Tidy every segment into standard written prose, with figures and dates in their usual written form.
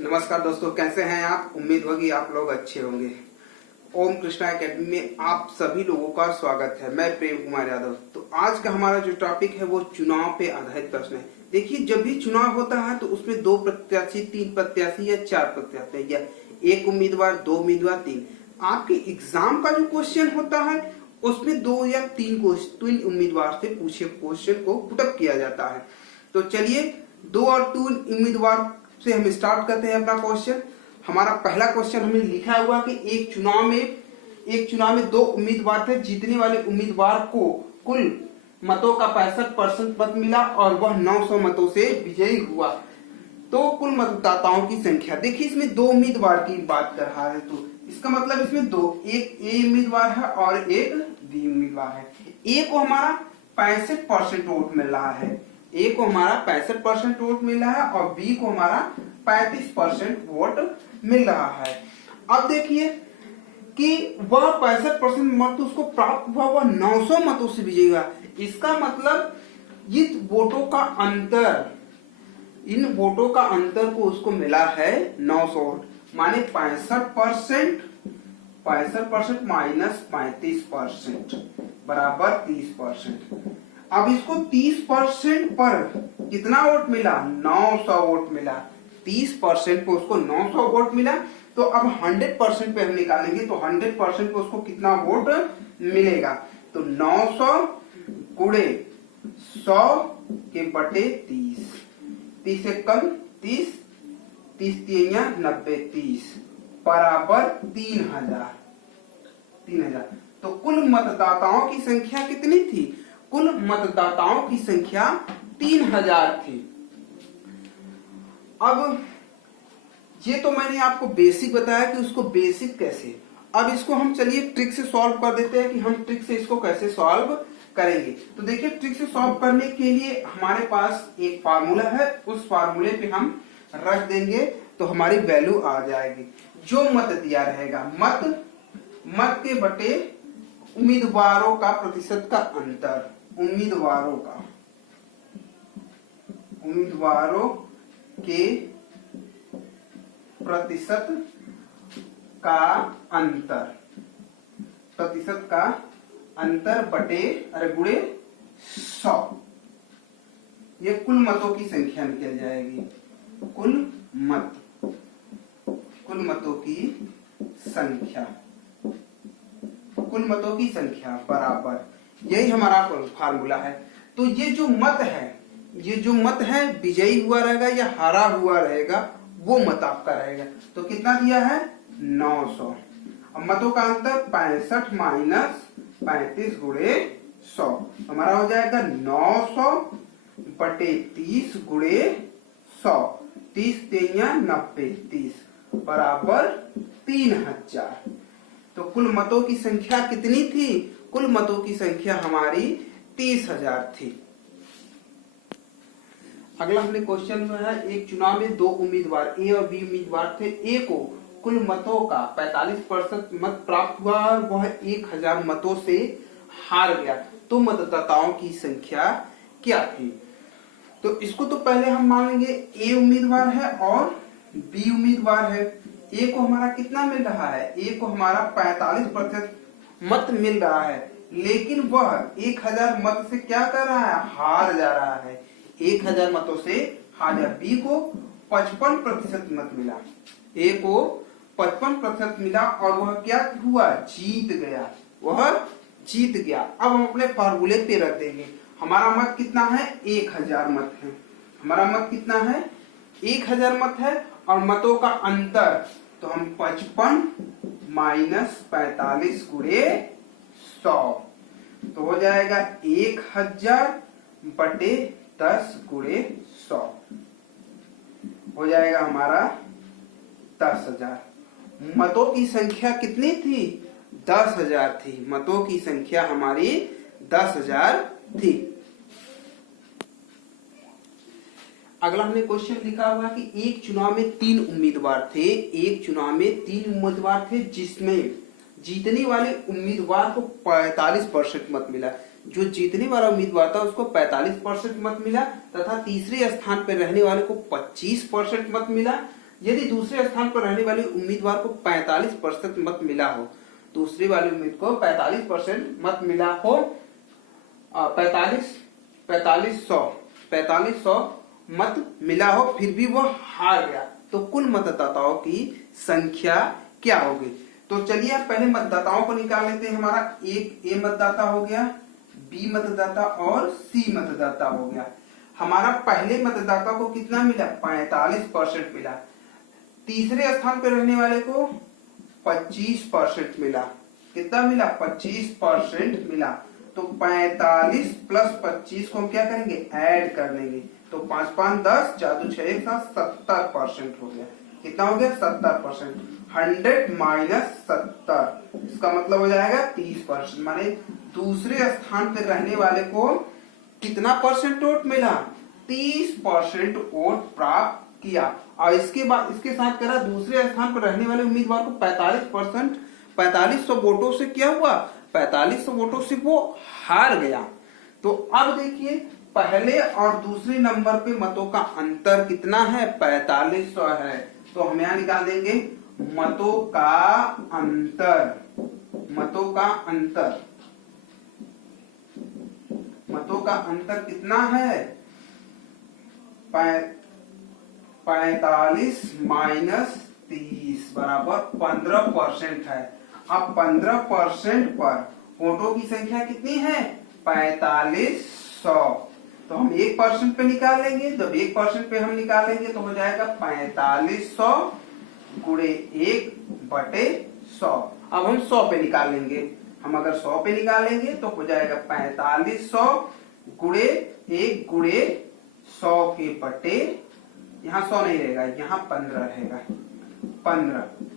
नमस्कार दोस्तों, कैसे हैं आप। उम्मीद होगी आप लोग अच्छे होंगे। ओम कृष्णा एकेडमी में आप सभी लोगों का स्वागत है। मैं प्रेम कुमार यादव। तो आज का हमारा जो टॉपिक है वो चुनाव पे आधारित प्रश्न है। देखिए, जब भी चुनाव होता है तो उसमें 2 प्रत्याशी, 3 प्रत्याशी या 4 प्रत्याशी या 1 उम्मीदवार, 2 उम्मीदवार, 3। आपके एग्जाम का जो क्वेश्चन होता है उसमें 2 या 3 उम्मीदवार से पूछे क्वेश्चन को पुटअप किया जाता है। तो चलिए 2 और 3 उम्मीदवार से हम स्टार्ट करते हैं अपना क्वेश्चन। हमारा पहला क्वेश्चन हमने लिखा हुआ कि एक चुनाव में 2 उम्मीदवार थे। जीतने वाले उम्मीदवार को कुल मतों का 65% मत मिला और वह 900 मतों से विजयी हुआ। तो कुल मतदाताओं की संख्या, देखिए इसमें 2 उम्मीदवार की बात कर रहा है, तो इसका मतलब इसमें एक ए उम्मीदवार है और एक बी उम्मीदवार है। ए को हमारा 65% वोट मिल रहा है, ए को हमारा 65% वोट मिल रहा है और बी को हमारा 35% वोट मिल रहा है। अब देखिए कि वह 65% मत उसको प्राप्त हुआ, वह 900 मतों से विजयी हुआ। इसका मतलब इन वोटों का अंतर को उसको मिला है 900 वोट, माने 65% माइनस 35% बराबर 30%। अब इसको 30% पर कितना वोट मिला? 900 वोट मिला। 30% पे उसको 900 वोट मिला। तो अब 100% पे हम निकालेंगे तो 100% पे उसको कितना वोट मिलेगा? तो 900 गुणे 100 के बटे 30, 30 से कम 30, 30 3 90, 30 बराबर 3000। तो कुल मतदाताओं की संख्या कितनी थी? कुल मतदाताओं की संख्या 3000 थी। अब ये तो मैंने आपको बेसिक बताया कि उसको बेसिक कैसे। अब इसको हम चलिए ट्रिक से सॉल्व कर देते हैं कि हम ट्रिक से इसको कैसे सॉल्व करेंगे। तो देखिए, ट्रिक से सॉल्व करने के लिए हमारे पास एक फार्मूला है, उस फार्मूले पे हम रख देंगे तो हमारी वैल्यू आ जाएगी। जो मत दिया रहेगा, मत के बटे उम्मीदवारों का प्रतिशत का अंतर, उम्मीदवारों के प्रतिशत का अंतर बटे गुणे 100, ये कुल मतों की संख्या निकल जाएगी। कुल मतों की संख्या बराबर, यही हमारा फार्मूला है। तो ये जो मत है विजयी हुआ रहेगा या हारा हुआ रहेगा, वो मत आपका रहेगा। तो कितना दिया है? 900। अब मतों का अंतर 65 माइनस 35 गुणे 100, हमारा हो जाएगा 900 बटे 30 गुणे 100, 30 3 90, 30 बराबर 3000। तो कुल मतों की संख्या कितनी थी? कुल मतों की संख्या हमारी 30,000 थी। अगला हमने क्वेश्चन में है, एक चुनाव में 2 उम्मीदवार ए और बी उम्मीदवार थे। ए को कुल मतों का 45% मत प्राप्त हुआ और वह 1000 मतों से हार गया। तो मतदाताओं की संख्या क्या थी? तो इसको तो पहले हम मानेंगे ए उम्मीदवार है और बी उम्मीदवार है। ए को हमारा कितना मिल रहा है? ए को हमारा 45% मत मिल रहा है, लेकिन वह 1000 मत से क्या कर रहा है? हार जा रहा है। 1000 मतों से हार जा। बी को 55% मत मिला, ए को 55% मिला और वह क्या हुआ? जीत गया। अब हम अपने फार्मूले पे रख देंगे। हमारा मत कितना है? 1000 मत है। हमारा मत कितना है? 1000 मत है और मतों का अंतर, तो हम 55 माइनस 45 गुणे 100, तो हो जाएगा 1000 बटे 10 गुणे 100, हो जाएगा हमारा 10,000। मतों की संख्या कितनी थी? 10,000 थी। मतों की संख्या हमारी 10,000 थी। अगला हमने क्वेश्चन लिखा हुआ कि एक चुनाव में 3 उम्मीदवार थे, जिसमें जीतने वाले उम्मीदवार को 45% मत मिला। जो जीतने वाला उम्मीदवार था उसको 45% मत मिला तथा तीसरे स्थान पर रहने वाले को 25% मत मिला यदि दूसरे स्थान पर रहने वाले उम्मीदवार को 45% मत मिला हो, दूसरी वाली उम्मीद को 45% मत मिला हो, 4500 मत मिला हो, फिर भी वह हार गया, तो कुल मतदाताओं की संख्या क्या होगी? तो चलिए आप पहले मतदाताओं को निकाल लेते हैं। हमारा एक ए मतदाता हो गया, बी मतदाता और सी मतदाता हो गया। हमारा पहले मतदाता को कितना मिला? 45% मिला। तीसरे स्थान पर रहने वाले को 25% मिला। कितना मिला? 25% मिला। तो 45 प्लस 25 को हम क्या करेंगे? ऐड कर लेंगे। तो 5 5 10, जादू 6 1 7, 70% हो गया। कितना हो गया? 70%। 100 माइनस 70, इसका मतलब हो जाएगा 30%। माने दूसरे स्थान पर रहने वाले को कितना परसेंट वोट मिला? 30% वोट प्राप्त किया। और इसके बाद इसके साथ करा, दूसरे स्थान पर रहने वाले उम्मीदवार को 4500 वोटों से क्या हुआ? 4500 वोटों से वो हार गया। तो अब देखिए, पहले और दूसरे नंबर पे मतों का अंतर कितना है? 4500 है। तो हम यहां निकाल देंगे मतों का अंतर। मतों का अंतर, मतों का अंतर कितना है? 45 माइनस 30 बराबर 15% है। अब 15% पर वोटों की संख्या कितनी है? 4500। तो हम 1% पे निकाल लेंगे। जब 1% पे हम निकालेंगे तो हो जाएगा 4500 गुणे 1/100। अब हम 100 पे निकाल लेंगे। हम अगर 100 पे निकालेंगे तो हो जाएगा 4500 गुणे 1 गुणे 100 के बटे, यहाँ 100 नहीं रहेगा, यहाँ 15 रहेगा।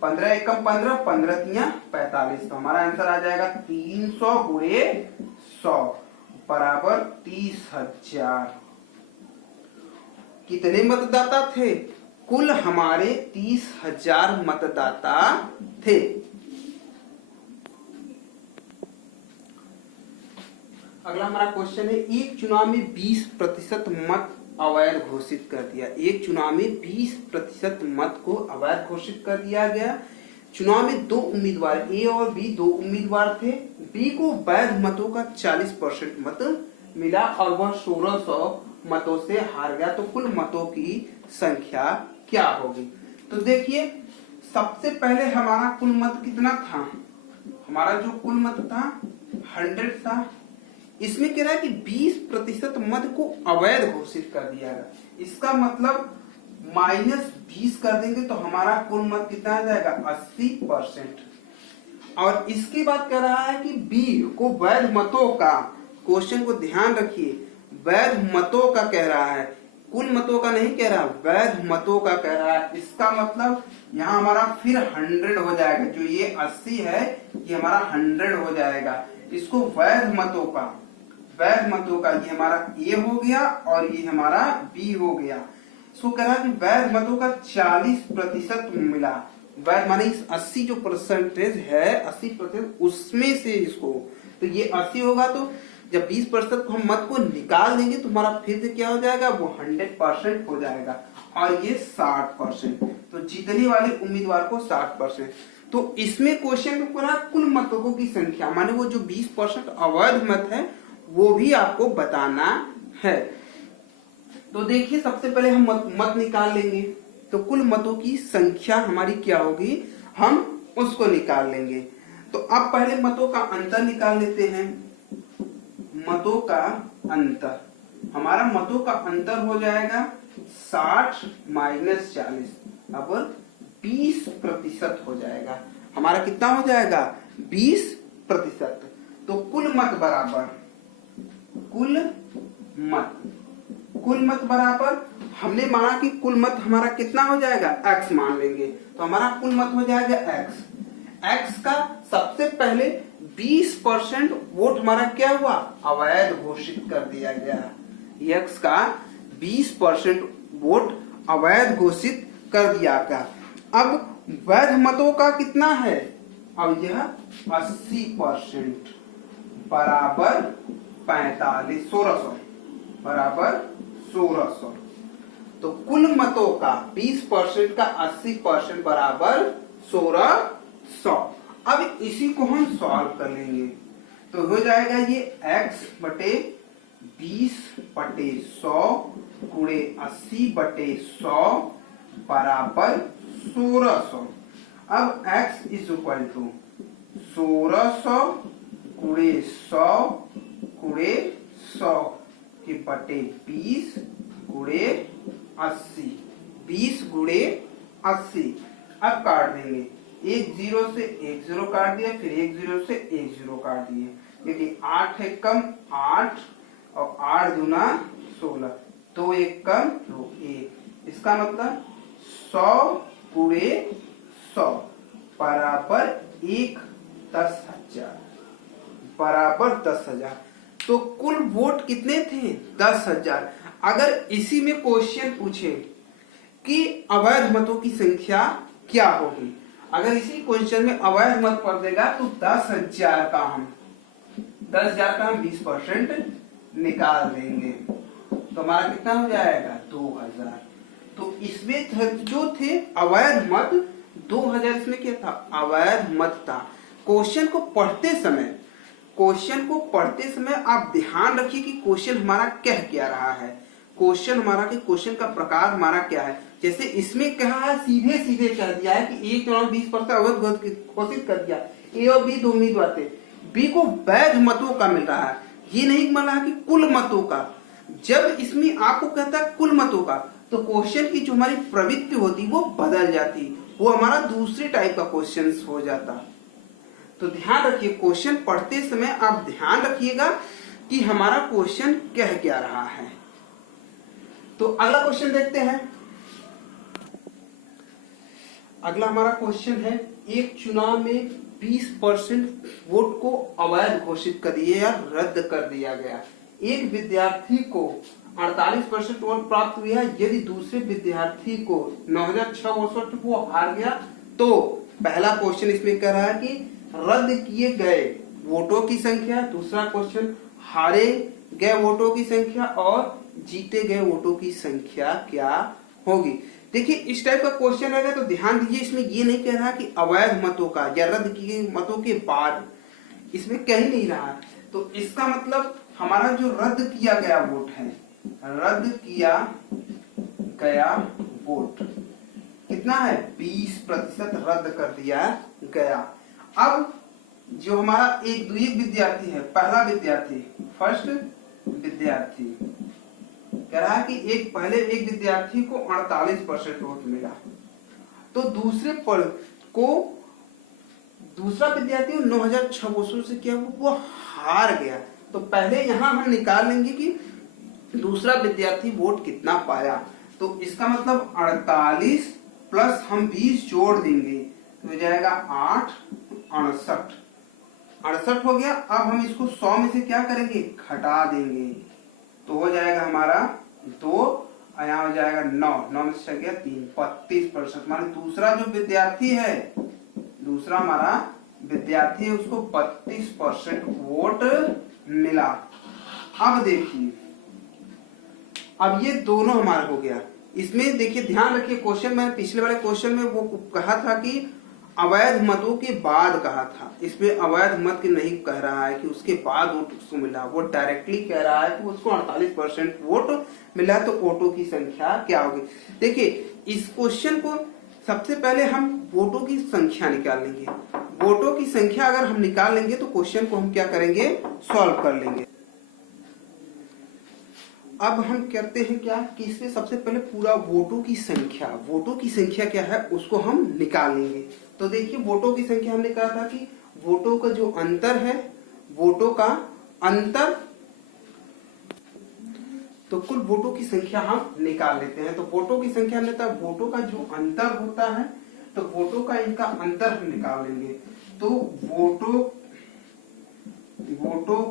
15 एक कम 15, 15 तिया 45। तो हमारा आंसर आ जाएगा 300 गुणे 100 बराबर 30,000। कितने मतदाता थे? कुल हमारे 30,000 मतदाता थे। अगला हमारा क्वेश्चन है, एक चुनाव में 20% मत अवैध घोषित कर दिया। एक चुनाव में 20% मत को अवैध घोषित कर दिया गया। चुनाव में दो उम्मीदवार ए और बी, दो उम्मीदवार थे। बी को वैध मतों का 40% मत मिला और वह 1600 मतों से हार गया। तो कुल मतों की संख्या क्या होगी? तो देखिए, सबसे पहले हमारा कुल मत कितना था? हमारा जो कुल मत था 100 था। इसमें कह रहा है कि 20% मत को अवैध घोषित कर दिया गया। इसका मतलब -20 कर देंगे तो हमारा कुल मत कितना आ जाएगा? 80%। और इसके बाद कह रहा है कि बी को वैध मतों का, क्वेश्चन को ध्यान रखिए, वैध मतों का कह रहा है, कुल मतों का नहीं कह रहा, वैध मतों का कह रहा है। इसका मतलब यहाँ हमारा फिर 100 हो जाएगा। जो ये 80 है ये हमारा 100 हो जाएगा। इसको वैध मतों का, वैध मतों का ये हमारा ए हो गया और ये हमारा बी हो गया। इसको कह रहा है कि वैध मतों का 40% मिला। वैध माने इस 80 जो परसेंटेज है, 80% उसमें से इसको, तो ये 80 होगा। तो जब 20% हम मत को निकाल देंगे तो हमारा फिर से क्या हो जाएगा? वो 100% हो जाएगा। और ये 60%, तो जीतने वाले उम्मीदवार को 60%। तो इसमें क्वेश्चन में पूरा कुल मतों की संख्या, माने वो जो 20% अवैध मत है वो भी आपको बताना है। तो देखिए, सबसे पहले हम मत निकाल लेंगे। तो कुल मतों की संख्या हमारी क्या होगी, हम उसको निकाल लेंगे। तो अब पहले मतों का अंतर निकाल लेते हैं। मतों का अंतर, हमारा मतों का अंतर हो जाएगा 60 माइनस 40। अब 20% हो जाएगा। हमारा कितना हो जाएगा? 20%। तो कुल मत बराबर, कुल मत बराबर, हमने माना कि कुल मत हमारा कितना हो जाएगा? x मान लेंगे। तो हमारा कुल मत हो जाएगा x का सबसे पहले 20% वोट हमारा क्या हुआ? अवैध घोषित कर दिया गया। x का 20% वोट अवैध घोषित कर दिया गया। अब वैध मतों का कितना है? अब यह 80% बराबर 1600 बराबर 1600। तो कुल मतों का 20% का 80% बराबर 1600। अब इसी को हम सॉल्व कर लेंगे तो हो जाएगा ये x बटे 20/100 गुणे 80/100 बराबर 1600। अब x इज इक्वल टू 1600 गुणे 100 गुणे 100 के बटे 20 गुणे 80, 20 गुणे 80। अब काट देंगे, एक जीरो से एक जीरो काट दिया, फिर एक जीरो से एक जीरो काट दिए, क्योंकि 8 है कम 8 और 8 दूना 16, 2 एक कम 2 1। इसका मतलब 100 गुणे 100 बराबर 10,000 बराबर 10,000। तो कुल वोट कितने थे? 10,000। अगर इसी में क्वेश्चन पूछे कि अवैध मतों की संख्या क्या होगी, अगर इसी क्वेश्चन में अवैध मत पढ़ देगा तो 10,000 का हम 20% निकाल देंगे तो हमारा कितना हो जाएगा? 2,000। तो इसमें जो थे अवैध मत 2000, इसमें क्या था? अवैध मत था। क्वेश्चन को पढ़ते समय आप ध्यान रखिए कि क्वेश्चन हमारा कह क्या रहा है, क्वेश्चन का प्रकार हमारा क्या है। जैसे इसमें कहा है, सीधे सीधे कह दिया है कि एक चुनाव 20% अवैध घोषित कर दिया, ए और बी दो उम्मीदवार थे, बी को वैध मतों का मिल रहा है, ये नहीं मिल रहा कि कुल मतों का। जब इसमें आपको कहता है कुल मतों का तो क्वेश्चन की जो हमारी प्रवृत्ति होती वो बदल जाती, वो हमारा दूसरे टाइप का क्वेश्चन हो जाता। तो ध्यान रखिए, क्वेश्चन पढ़ते समय आप ध्यान रखिएगा कि हमारा क्वेश्चन कह क्या रहा है। तो अगला क्वेश्चन देखते हैं। अगला हमारा क्वेश्चन है, एक चुनाव में 20% वोट को अवैध घोषित कर दिया या रद्द कर दिया गया। एक विद्यार्थी को 48% वोट प्राप्त हुआ है, यदि दूसरे विद्यार्थी को 9,662 वो हार गया तो पहला क्वेश्चन इसमें कह रहा है कि रद्द किए गए वोटों की संख्या, दूसरा क्वेश्चन हारे गए वोटों की संख्या और जीते गए वोटों की संख्या क्या होगी। देखिए इस टाइप का क्वेश्चन रहेगा तो ध्यान दीजिए, इसमें ये नहीं कह रहा कि अवैध मतों का या रद्द किए गए मतों के बाद, इसमें कह ही नहीं रहा है। तो इसका मतलब हमारा जो रद्द किया गया वोट है, रद्द किया गया वोट कितना है? 20% रद्द कर दिया गया। अब जो हमारा एक विद्यार्थी है, पहला विद्यार्थी, फर्स्ट विद्यार्थी कह रहा है कि एक विद्यार्थी को 48% वोट मिला, तो दूसरा विद्यार्थी 9,662 से क्या वो हार गया। तो पहले यहां हम निकाल लेंगे कि दूसरा विद्यार्थी वोट कितना पाया। तो इसका मतलब 48 प्लस हम 20 जोड़ देंगे तो हो जाएगा 8, 68 हो गया। अब हम इसको 100 में से क्या करेंगे? घटा देंगे तो हो जाएगा हमारा 2, यहाँ हो जाएगा 9 में से गया 3, 32%। हमारा दूसरा जो विद्यार्थी है, दूसरा हमारा विद्यार्थी है, उसको 32% वोट मिला। अब देखिए, अब ये दोनों हमारा हो गया। इसमें देखिए ध्यान रखिए, क्वेश्चन मैंने पिछले वाले क्वेश्चन में वो कहा था कि अवैध मतों के बाद कहा था, इसमें अवैध मत के नहीं कह रहा है कि उसके बाद वोट उसको मिला, वो डायरेक्टली कह रहा है कि उसको 48% वोट मिला, तो वोटों की संख्या क्या होगी। देखिए इस क्वेश्चन को सबसे पहले हम वोटों की संख्या निकाल लेंगे। वोटों की संख्या अगर हम निकाल लेंगे तो क्वेश्चन को हम क्या करेंगे? सॉल्व कर लेंगे। अब हम करते हैं क्या कि इसमें सबसे पहले पूरा वोटों की संख्या क्या है उसको हम निकाल लेंगे। तो देखिए वोटों की संख्या हमने कहा था कि वोटों का जो अंतर है, वोटों का अंतर, तो कुल वोटों की संख्या हम निकाल लेते हैं। तो वोटों की संख्या हमने कहा वोटों का जो अंतर होता है, तो वोटों का इनका अंतर हम निकाल लेंगे। तो वोटों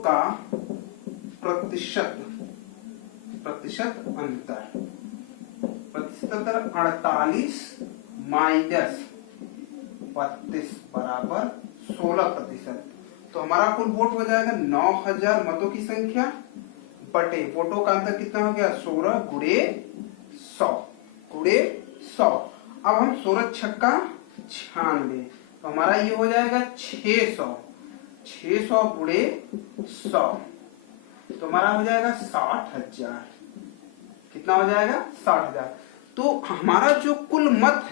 का प्रतिशत अंतर 48 माइनस 32 बराबर 16%। तो हमारा कुल वोट हो जाएगा 9,000 मतों की संख्या बटे वोटों का अंतर कितना हो गया? 16 गुणे 100 गुणे 100। अब हम 16 छक्का 96, तो हमारा ये हो जाएगा 600। 600 गुणे 100 तो हमारा हो जाएगा 60,000। कितना हो जाएगा? 60,000। तो हमारा जो कुल मत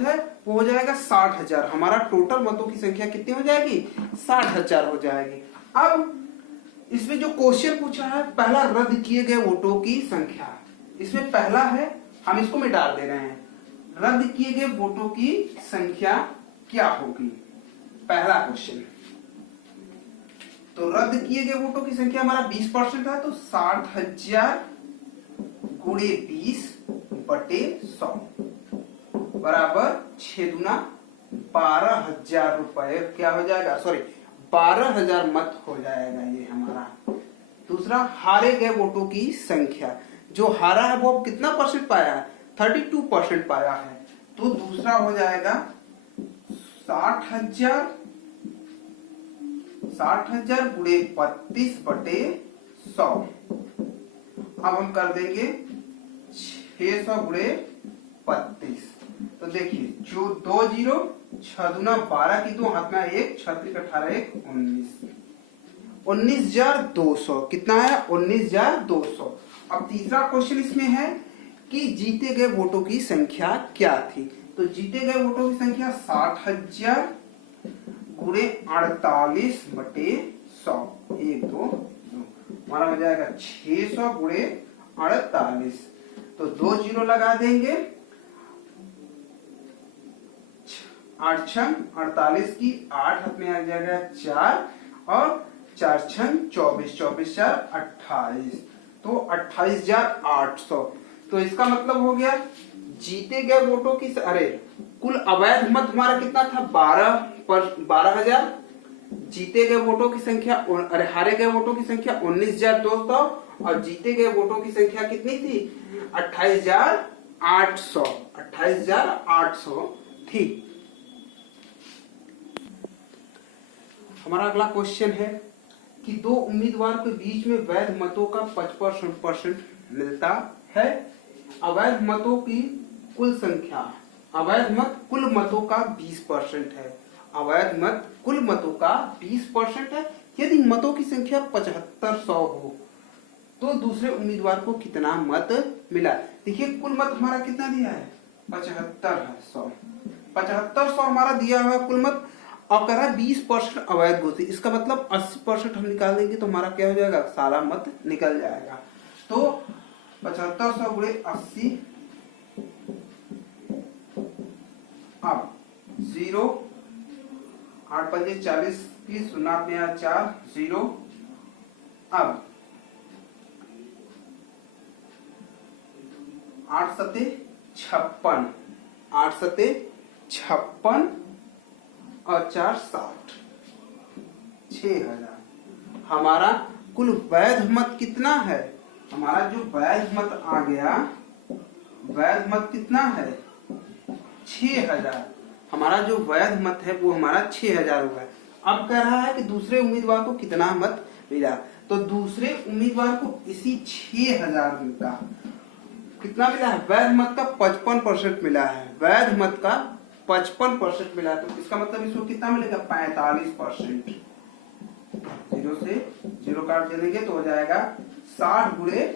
है, वो हो जाएगा 60,000। हमारा टोटल मतों की संख्या कितनी हो जाएगी? 60,000 हो जाएगी। अब इसमें जो क्वेश्चन पूछा है, पहला रद्द किए गए वोटों की संख्या, इसमें पहला है, हम इसको में डाल दे रहे हैं, रद्द किए गए वोटों की संख्या क्या होगी? पहला क्वेश्चन। तो रद्द किए गए वोटों की संख्या हमारा 20% है, तो 60,000 गुणे 20 बटे 100 बराबर 6 दूना 12,000 रुपए क्या हो जाएगा? सॉरी, 12,000 मत हो जाएगा ये हमारा। दूसरा, हारे गए वोटों की संख्या, जो हारा है वो कितना परसेंट पाया है? 32% पाया है। तो दूसरा हो जाएगा 60,000 गुणे 32 बटे 100। अब हम कर देंगे 600 गुणे 32। तो देखिए, जो 2 जीरो, 6 दूना 12 की 2, हाथ में 1, 6 3 18 1 19, 19,200। कितना है? 19,200। अब तीसरा क्वेश्चन इसमें है कि जीते गए वोटों की संख्या क्या थी? तो जीते गए वोटों की संख्या 60,000 गुणे 48 बटे 100। 1 2 2 हमारा हो जाएगा 600 गुणे 48। तो 2 जीरो लगा देंगे, 8 छंग 48 की 8 हाथ में आ जाएगा 4, और 4 छंग 24, 24 4 28, तो 28,800। तो इसका मतलब हो गया जीते गए वोटों की, अरे कुल अवैध मत हमारा कितना था? 12,000। जीते गए वोटों की संख्या, अरे हारे गए वोटों की संख्या 19,200, और जीते गए वोटों की संख्या कितनी थी? 28,800। 28,800 थी। हमारा अगला क्वेश्चन है कि दो उम्मीदवार के बीच में वैध मतों का 55% मिलता है। अवैध मतों की कुल संख्या, अवैध मत कुल मतों का 20% है। अवैध मत कुल मतों का 20% है। यदि मतों की संख्या 7500 हो तो दूसरे उम्मीदवार को कितना मत मिला? देखिए, कुल मत हमारा कितना दिया है? 7500। 7500 हमारा दिया हुआ कुल मत, और कह रहा है 20% अवैध घोषित। इसका मतलब 80% हम निकाल देंगे तो हमारा क्या हो जाएगा? सारा मत निकल जाएगा। तो 7500 गुणे 80, अब 0, 8 पंजे 40 की 0 में 4 0। अब 8 सते 56, 8 सते 56 और 4 60, 6,000। हमारा कुल वैध मत कितना है? हमारा जो वैध मत आ गया, वैध मत कितना है? 6,000। हमारा जो वैध मत है वो हमारा 6,000 हुआ है। अब कह रहा है कि दूसरे उम्मीदवार को कितना मत मिला? तो दूसरे उम्मीदवार को इसी 6,000 मिला, कितना मिला है? वैध मत का 55% मिला है। वैध मत का 55% मिला, तो इसका मतलब इसको कितना मिलेगा? 45%। 0 से 0 काट देंगे तो हो जाएगा 60 गुणे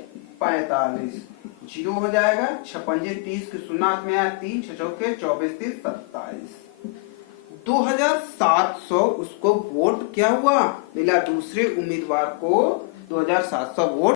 45। 0 हो जाएगा, 6 पंजे 30 के 0 में आया 3, 6 चौके 24 30 27। 2700 उसको वोट क्या हुआ? मिला, दूसरे उम्मीदवार को 2700 वोट